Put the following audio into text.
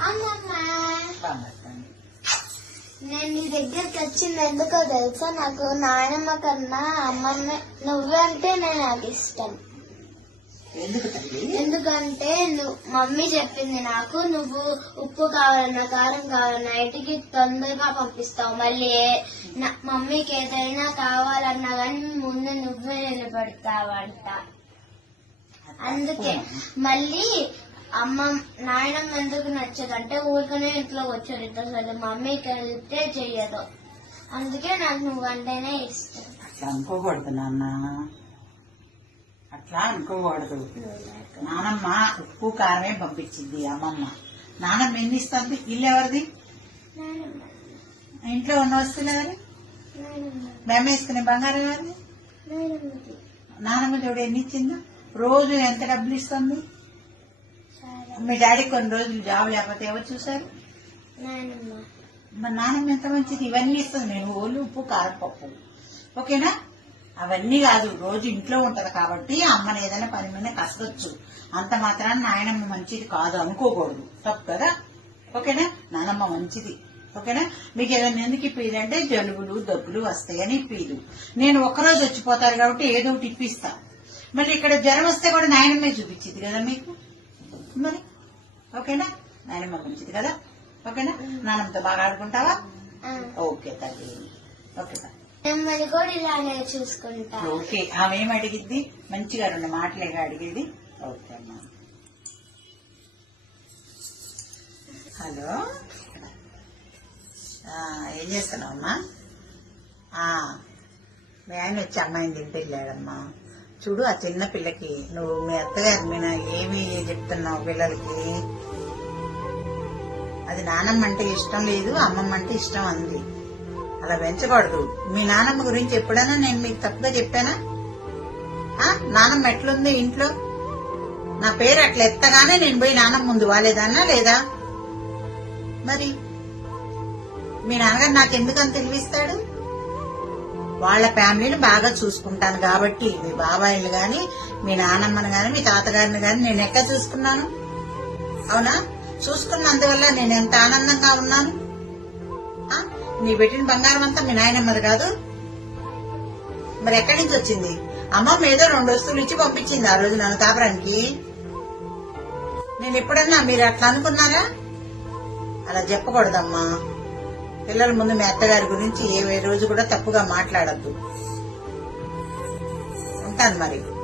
నేను నీ దగ్గరికి వచ్చింది ఎందుకో తెలుసా? నాకు నాయనమ్మ కన్నా అమ్మమ్మ నువ్వే అంటే నేను నాకు ఇష్టం. ఎందుకంటే మమ్మీ చెప్పింది నాకు, నువ్వు ఉప్పు కావాలన్నా కారం కావాలన్నా ఇంటికి తొందరగా పంపిస్తావు. మళ్ళీ మమ్మీకి ఏదైనా కావాలన్నా కానీ ముందు నువ్వే నిలబడతావంట. అందుకే మళ్ళీ నాయనమ్మ ఎందుకు నచ్చదంటే ఊరికనే ఇంట్లో వచ్చారు అసలు మమ్మీకి వెళ్తే చెయ్యదు. అందుకే నాకు నువ్వంటేనే ఇష్టం. అట్లా అనుకోకూడదు నాన్న, అట్లా అనుకోకూడదు. నానమ్మ ఉప్పు కారమే పంపించింది అమ్మమ్మ. నానమ్మ ఎన్ని ఇస్తుంది? ఇల్లు ఎవరిది? ఇంట్లో ఉన్న వస్తువులు ఎవరి? మేము వేసుకునే బంగారం ఎవరిది? నానమ్మ చూడు ఎన్ని ఇచ్చిందో. రోజు ఎంత డబ్బులు ఇస్తుంది? మీ డాడీ కొన్ని రోజులు జాబ్ లేకపోతే ఎవరు చూసారు? మరి నానమ్మ ఎంత మంచిది, ఇవన్నీ ఇస్తుంది. నేను ఓళ్ళు ఉప్పు కారం పప్పు, ఓకేనా? అవన్నీ కాదు, రోజు ఇంట్లో ఉంటది కాబట్టి అమ్మని ఏదైనా పని మీద కసరొచ్చు. అంత మాత్రాన నాయనమ్మ మంచిది కాదు అనుకోకూడదు, తప్పు కదా? ఓకేనా? నానమ్మ మంచిది, ఓకేనా? మీకు ఏదైనా ఎందుకు ఇప్పిది అంటే జలుబులు దగ్గులు వస్తాయని ఇప్పిదు. నేను ఒక్కరోజు వచ్చిపోతారు కాబట్టి ఏదో ఒకటి ఇప్పిస్తా. మళ్ళీ ఇక్కడ జ్వరం వస్తే కూడా నాయనమ్మే చూపించింది కదా మీకు. మరి ఓకేనా? నాయనమ్మ మంచిది కదా, ఓకేనా? నానమ్మతో బాగా ఆడుకుంటావా? ఓకే తల్లి, ఓకే చూసుకుంటా. ఓకే, ఆమె ఏం అడిగిద్ది? మంచిగా 2 మాటలేగా అడిగేది. ఓకే అమ్మా. హలో, ఏం చేస్తున్నావు అమ్మా? మీ ఆయన వచ్చి అమ్మాయిని తింటే వెళ్ళాడమ్మా. చూడు, ఆ చిన్న పిల్లకి నువ్వు మీ అత్తగారి మీద ఏమి చెప్తున్నావు పిల్లలకి? అది నానమ్మ అంటే ఇష్టం లేదు, అమ్మమ్మ అంటే ఇష్టం అంది. అలా పెంచకూడదు. మీ నానమ్మ గురించి ఎప్పుడైనా నేను మీకు తప్పుగా చెప్పానా? నానమ్మ ఎట్లుంది ఇంట్లో? నా పేరు అట్లా ఎత్తగానే నేను పోయి నానమ్మ ముందు వాలేదన్నా లేదా? మరి మీ నాన్నగారు నాకెందుకని తెలివిస్తాడు? వాళ్ళ ఫ్యామిలీని బాగా చూసుకుంటాను కాబట్టి. మీ బాబాయిలు గాని, మీ నానమ్మని గాని, మీ తాతగారిని గాని నేను ఎక్కడ చూసుకున్నాను? అవునా? చూసుకున్నందువల్ల నేను ఎంత ఆనందంగా ఉన్నాను. నీ పెట్టిన బంగారం అంతా మీ నాయనమ్మది కాదు? మరి ఎక్కడి నుంచి వచ్చింది? అమ్మమ్మ ఏదో 2 వస్తువులు ఇచ్చి పంపించింది ఆ రోజు నన్ను కాపురానికి. నేను ఎప్పుడన్నా మీరు అట్లా అనుకున్నారా? అలా చెప్పకూడదమ్మా. పిల్లల ముందు మీ అత్తగారి గురించి ఏ రోజు కూడా తప్పుగా మాట్లాడద్దు. ఉంటాను మరి.